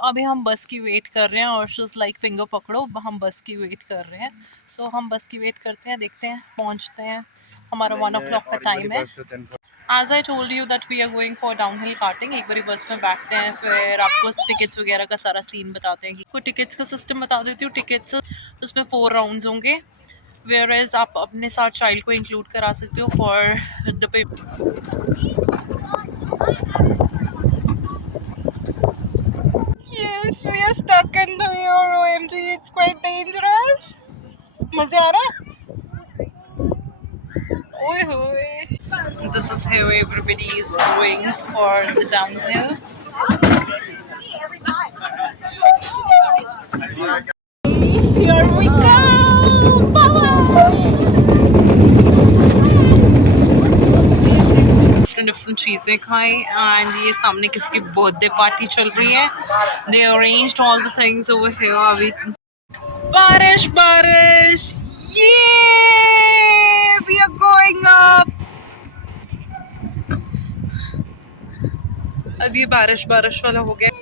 तो अभी हम बस की वेट कर रहे हैं और शी लाइक फिंगर पकड़ो, हम बस की वेट कर रहे हैं। सो हम बस की वेट करते हैं, देखते हैं पहुंचते हैं। हमारा 1 o'clock का टाइम है। As I told you that we are going for downhill karting, एक बारी बस में बैठते हैं, फिर आपको टिकट्स वगैरह का सारा सीन बताते हैं। कोई टिकट्स का सिस्टम बता देती हूँ। टिकट्स उसमें 4 राउंड्स होंगे, वेयर एज आप अपने साथ चाइल्ड को इंक्लूड करा सकते हो for the pay. Yes, we are stuck in the OMG. It's quite dangerous. मजे आ रहा है? ओए होए. This is how everybody is going for the downhill. Here we go! Different चीज़ें खाएं एंड ये सामने किसी की बर्थडे पार्टी चल रही है। They arranged all the things over here. अभी बारिश बारिश, ये वी आर गोइंग अप। अब ये बारिश बारिश वाला हो गया।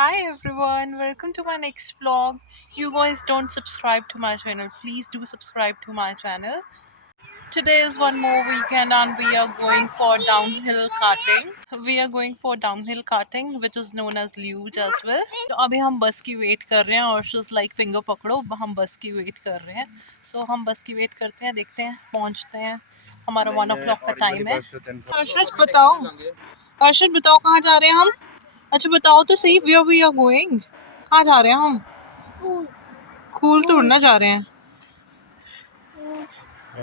Hi everyone, welcome to my next vlog. You guys don't subscribe to my channel, please do subscribe to my channel. Today is one more weekend and we are going for downhill karting. We are going for downhill karting which is known as luge as well. तो अभी हम बस की वेट कर रहे हैं और she like finger पकड़ो, हम बस की वेट कर रहे हैं। सो हम बस की वेट करते हैं, देखते हैं पहुंचते हैं। हमारा 1 o'clock का टाइम है। अर्शद बताओ, अर्शद बताओ कहाँ जा रहे हैं हम? अच्छा बताओ तो सही, वेयर वी आर गोइंग, कहाँ जा रहे हैं हम? खूल तोड़ना जा रहे हैं।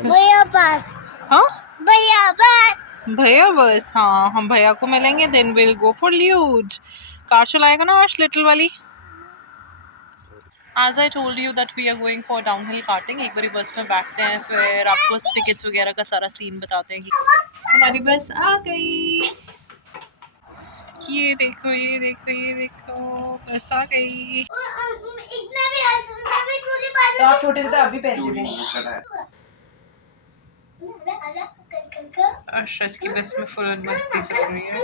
भैया बस। हाँ भैया बस। भैया बस, हाँ हम भैया को मिलेंगे, then will go for luge. Car चलाएगा ना आज लिटिल वाली। As I told you that we are going for downhill karting, एक बारी बस में बैठते हैं, फिर आपको टिकट्स वगैरह का सारा सीन बताते हैं। हमारी बस आ गई, ये देखो ये देखो ये देखो, बस आ गई। इतना भी गोली मारी तो आप छोटे थे तो अभी पहनते थे। अर्शद की बस में फुल मस्ती चल रही है।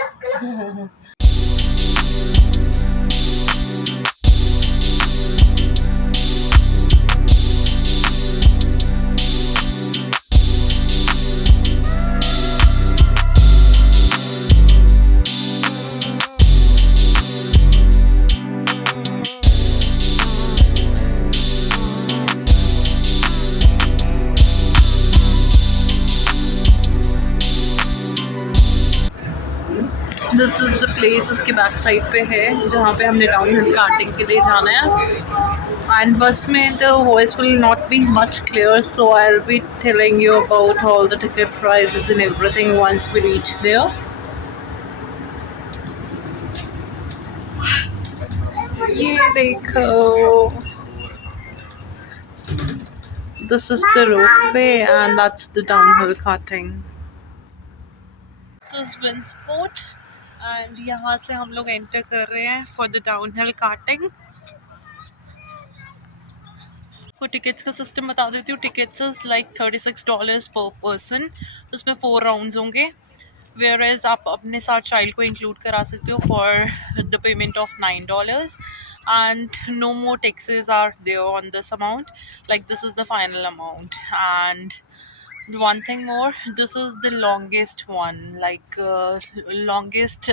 दिस इज़ द प्लेस, उसके बैक साइड पे है जहाँ पे हमने डाउनहिल कार्टिंग के लिए जाना है। एंड बस में the voice will not be much clear, so I will be telling you about all the ticket prices and everything once we reach there. ये देखो, this is the ropeway and that's the downhill karting. This is Winsport and यहाँ से हम लोग enter कर रहे हैं for the downhill karting. को टिकट्स का सिस्टम बता देती हूँ। टिकट्स इज लाइक $36 पर पर्सन। उसमें 4 राउंड्स होंगे, वेयर एज आप अपने साथ चाइल्ड को इंक्लूड करा सकते हो for the payment of $9 and no more taxes are there on this amount, like this is the final amount. And one thing more, this is the longest one, like longest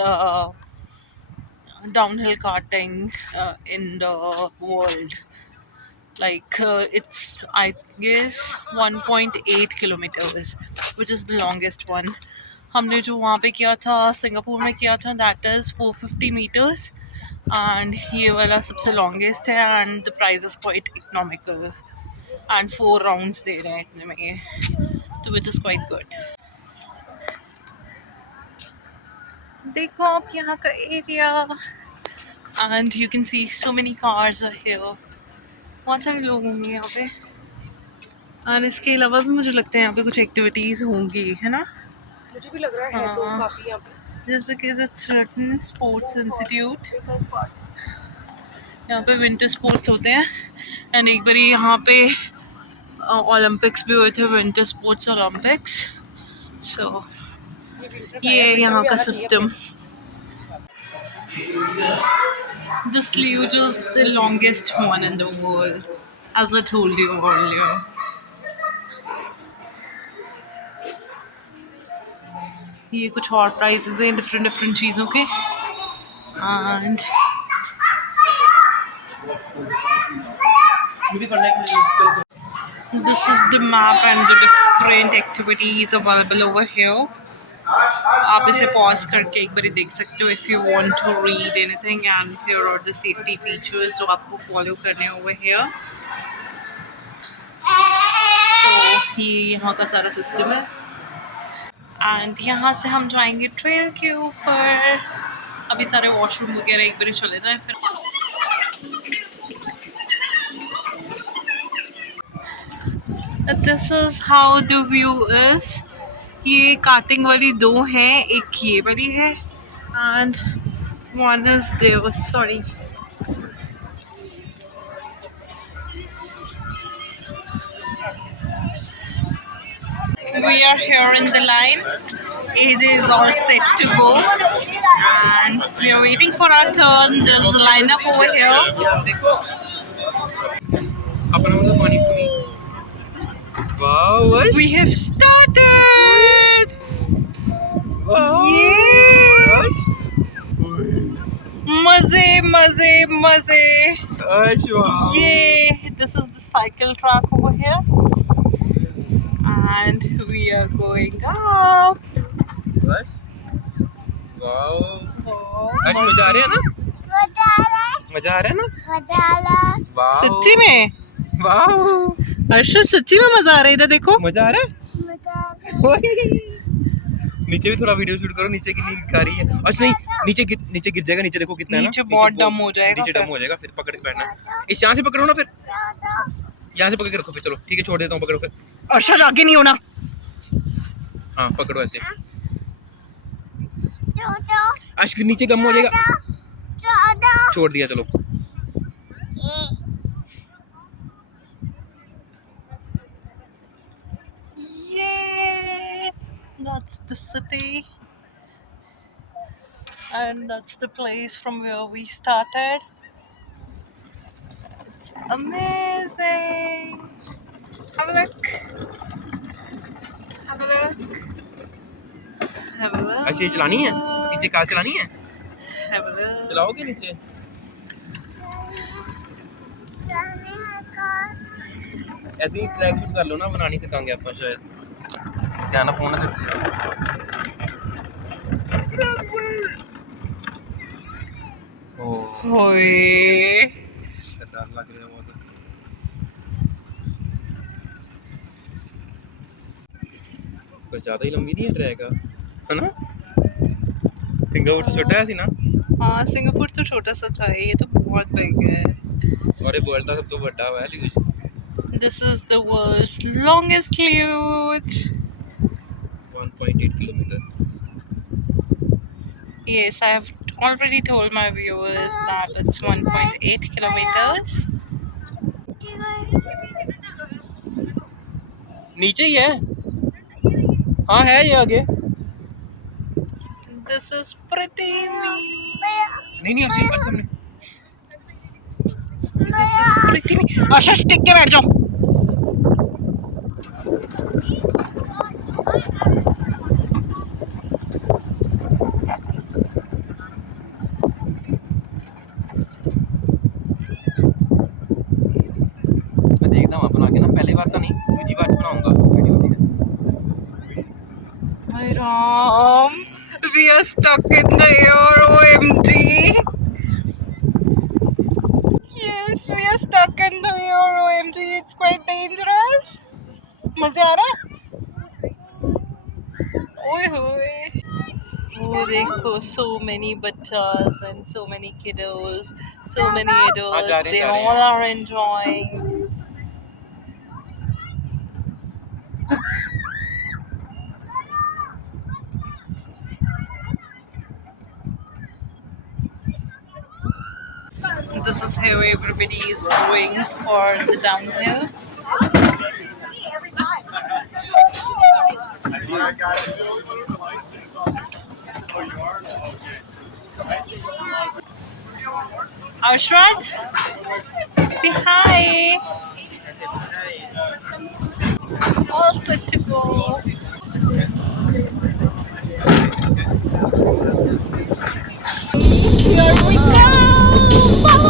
downhill karting in the world, like it's I guess 1.8 kilometers, which is the longest one. हमने जो वहाँ पे किया था सिंगापुर में किया था, that is 450 meters and ये वाला सबसे longest है and the price is quite economical and 4 rounds दे रहे हैं इतने में ये, तो which is quite good. देखो आप यहाँ का area and you can see so many cars are here. बहुत सारे लोग होंगे यहाँ पे और इसके अलावा भी मुझे लगता है यहाँ पे कुछ एक्टिविटीज़ होंगी, है ना? मुझे भी लग रहा है तो काफी यहाँ पे just because it's written sports institute यहाँ पे विंटर स्पोर्ट्स होते हैं एंड एक बार यहाँ पे ओलंपिक्स भी हुए थे विंटर स्पोर्ट्स ओलंपिक्स सो ये यहाँ का system This luge is the longest one in the world as I told you earlier. ये कुछ और प्राइजेस हैं डिफरेंट चीज़ों के and this is the map and the different activities available over here. आप इसे पॉज करके एक बार देख सकते हो if you want to read anything and here are the safety features जो आपको फॉलो करने ओवर हियर. तो ये यहाँ का सारा सिस्टम है एंड यहाँ से हम जाएंगे ट्रेल के ऊपर. अभी सारे वॉशरूम वगैरह एक बार चले जाएं फिर. This is how the view is. ये कार्टिंग वाली दो हैं, एक ये वाली है and one is there. Sorry we are here in the line. It is all set to go and we are waiting for our turn. There's a lineup over here. Wow, We have started. wow. Yeah. मजे मजे मजे. Wow. Yeah, this is the cycle track over here and we are going up. What? Wow. Oh, आज मजा आ रहा है ना? Madala. मजा आ रहा है ना? Madala. Wow. सच्ची में Wow. अर्षद सच्ची में मजा आ रहा है. इधर देखो मजा आ रहा है? Madala. ओए। नीचे भी थोड़ा वीडियो शूट करो. नीचे कितनी कारी है. अच्छा नहीं, नीचे गिर जाएगा. नीचे देखो कितना है ना. नीचे बहुत डम हो जाएगा. नीचे डम हो जाएगा फिर पकड़ के बैठना. इस यहाँ से पकड़ो ना फिर. यहाँ से पकड़ के रखो फिर. चलो ठीक है, छोड़ देता हूँ. पकड़ो फिर. अर्षद आगे नहीं होना. हाँ पकड़ो ऐसे. Chodo. आज नीचे गम हो जाएगा. Chodo. छोड़ दिया. चलो Yay! That's the city and that's the place from where we started. It's amazing. Have a look. Have a look. Have a look. अच्छा ये चलानी है. नीचे कार चलानी है. Have a look. चलाओगे नीचे. ऐसे ही ट्रैक शूट कर लो ना. बना नहीं सकांगे आप शायद. ध्यान ना फोन ना कर. ओह Hoy. डर लग रहा है बहुत. कुछ ज्यादा ही लंबी नहीं है ट्रैक है ना. सिंगापुर तो छोटा है सी ना. हाँ सिंगापुर तो छोटा सा था. ये तो बहुत बिग है. और ये वर्ल्ड का सब तो बड़ा हुआ है ल्यूज. This is the world's longest luge. 1.8 kilometer. Yes, I have already told my viewers that it's 1.8 kilometers. नीचे ही है. हाँ है ये आगे. This is pretty me. नहीं और सामने. This is pretty me. आशीष टिक के बैठ जाओ. मैं देखता हूँ बना के ना. पहली बार तो नहीं, दूसरी बार बनाऊंगा video. My Ram, we are stuck in the air. OMG. Yes, we are stuck in the air. OMG, it's quite dangerous. मजे आ रहा है? ओए होए. Oh, देखो, so many bachas and so many kiddos, so many adults. They all are enjoying. This is how everybody is going for the downhill. Ashraj, say hi. All set to go. Here we go. Bye.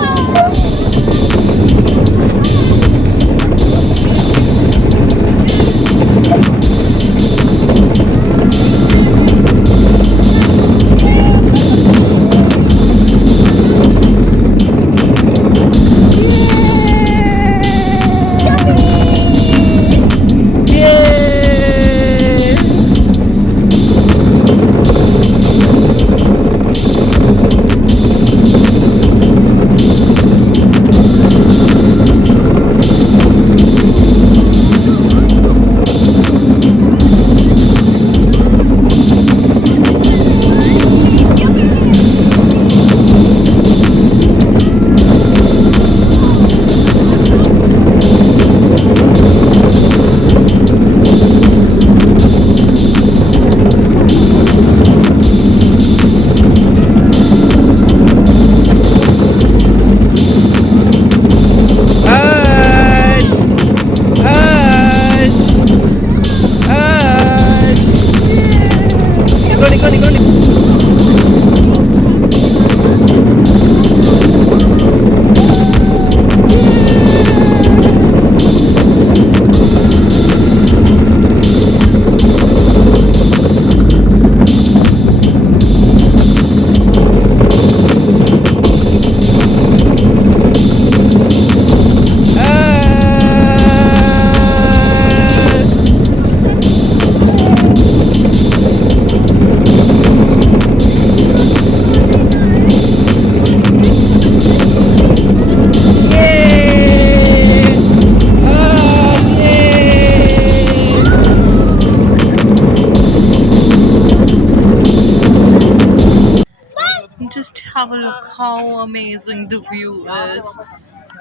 Just have a look how amazing the view is.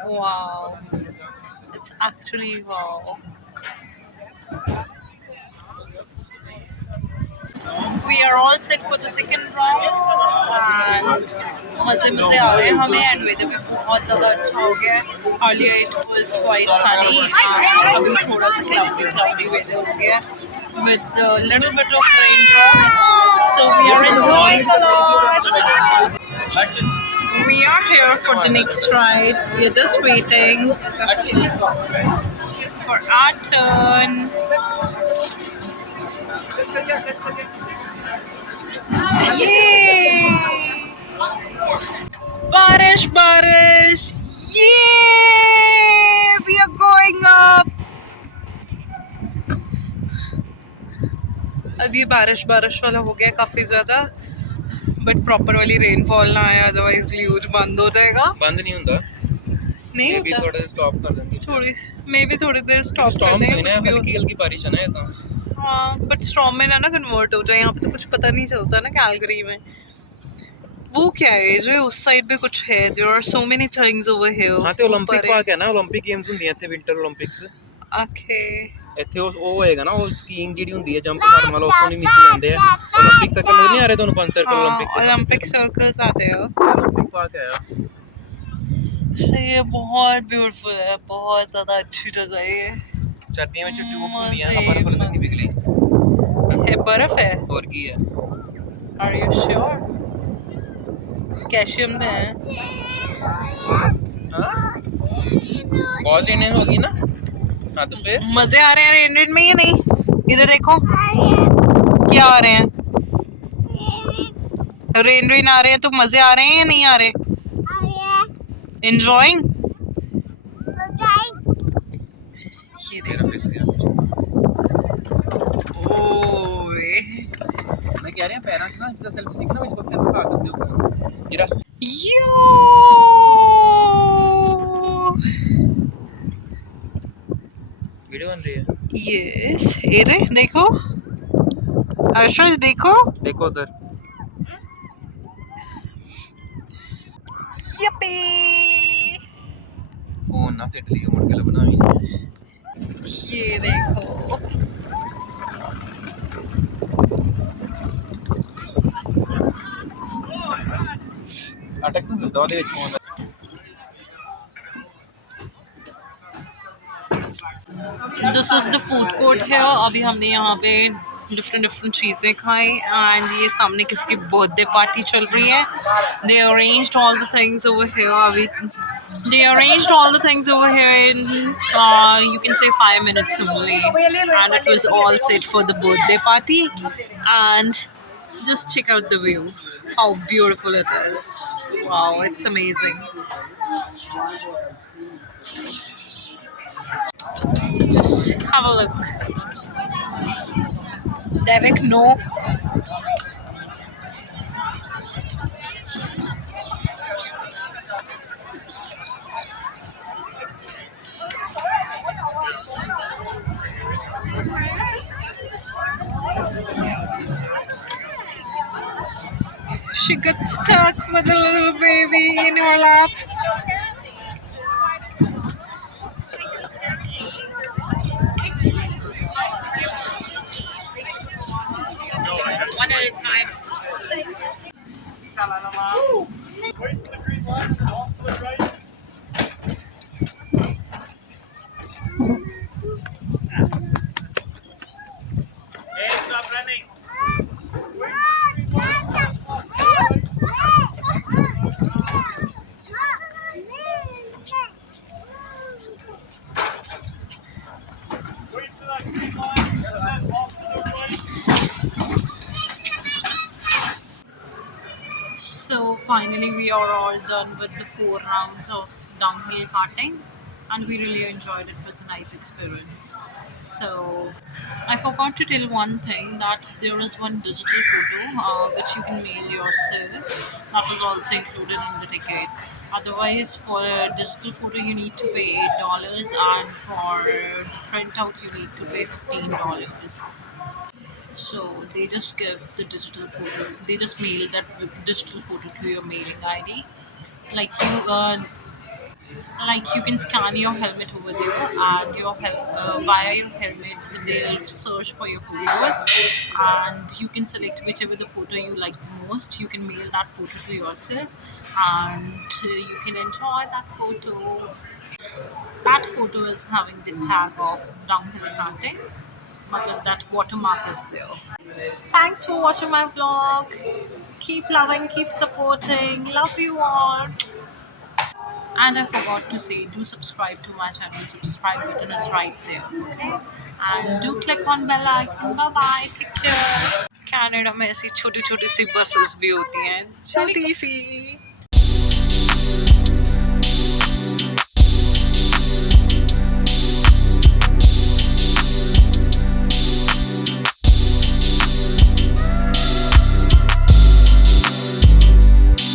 Wow. It's actually wow. We are all set for the second round and मजे आ रहे हैं हमें and weather भी बहुत ज़्यादा अच्छा हो गया है. Earlier it was quite sunny and अभी थोड़ा सा cloudy weather हो गया with a little bit of raindrops. So we are enjoying a lot. We are here for the next ride. We are just waiting for our turn. Yay! Barish, barish! Yay! We are going up. अब ये बारिश वाला हो गया काफी ज्यादा but proper वाली रेनफॉल ना आया अदरवाइज ल्यूज बंद हो जाएगा. बंद नहीं होता. नहीं मे भी होता. थोड़ा स्टॉप कर देंगे. थोड़ी देर स्टॉप कर देंगे. हल्की हल्की बारिश है ना ये तो. हाँ बट स्टॉर्म में ना कन्वर्ट हो जाए. यहाँ पे तो कुछ पता नहीं चलता ना कैलगरी में. वो क्या है जो उस साइड पे कुछ है. There are so many things over here. हां ते ओलंपिक पार्क है ना. ओलंपिक गेम्स ਹੁੰਦੀਆਂ ਇੱਥੇ ਵਿంటర్ 올림픽ਸ. ओके ਇੱਥੇ ਉਹ ਹੋਏਗਾ ਨਾ ਉਹ ਸਕੀਇੰਗ ਜਿਹੜੀ ਹੁੰਦੀ ਹੈ ਜੰਪ ਮਾਰਨ ਵਾਲਾ ਉਸ ਤੋਂ ਨਹੀਂ ਨੀਚੇ ਜਾਂਦੇ ਆ. 올림픽 ਸਰਕਲ ਨਜ਼ਰ ਨਹੀਂ ਆ ਰਹੇ ਤੁਹਾਨੂੰ 5 ਸਰਕਲ 올림픽 के. ओलंपिक सर्कल्स आते हैं. 올림픽 पार्क है यार. सही है. बहुत ब्यूटीफुल है. बहुत ज्यादा अच्छी जगह है ये. सर्दियों में ट्यूब्स ਹੁੰਦੀਆਂ ਨਾ बर्फ लगती पिघली है. बर्फ है और की है. Are you sure. कैल्शियम दे हैं. बहुत इंडियन होगी ना. हाँ तो फिर मजे आ रहे हैं रेन में. ये नहीं इधर देखो क्या आ रहे हैं. रेन आ रहे हैं तो मजे आ रहे हैं या नहीं आ रहे. एंजॉयिंग. ये देखो. ओए मैं कह रही हूं पैरों से ना इधर सेल्फी दिखना मुझको अपने दिखा सकते हो. ये रहा यो. वीडियो बन रही है. यस. ये देखो अर्शद देखो. देखो उधर. Yippee! फोन ना सेट लिया मुड़ के लबना ही नहीं। ये देखो, अटक तो दिता ਉਹਦੇ ਵਿੱਚ phone. This is the food court है। अभी हमने यहाँ पे डिफरेंट चीज़ें खाई एंड ये सामने किसी की बर्थडे पार्टी चल रही है। They arranged all the things over here. अभी they arranged all the things over here in you can say 5 minutes only, and it was all set for the birthday party. And just check out the view, how beautiful it is. Wow, it's amazing. Just have a look. Devik, no. She got stuck with a little baby in her lap. One at a time. So finally we are all done with the 4 rounds of downhill karting, and we really enjoyed it. It was a nice experience. So I forgot to tell one thing, that there is one digital photo which you can mail yourself. That was also included in the ticket. Otherwise, for a digital photo you need to pay $8, and for the printout you need to pay $15. So they just give the digital photo. They just mail that digital photo to your mailing ID. Like you can scan your helmet over there, and via your helmet they'll search for your photos, and you can select whichever the photo you like the most. You can mail that photo to yourself, and you can enjoy that photo. That photo is having the tag of downhill karting. That watermark is there. Thanks for watching my vlog. Keep loving, keep supporting. Love you all. And I forgot to say, do subscribe to my channel. Subscribe button is right there. Okay. And do click on bell icon. Bye bye. Take care. Canada में ऐसी छोटी छोटी C buses भी होती हैं, छोटी सी।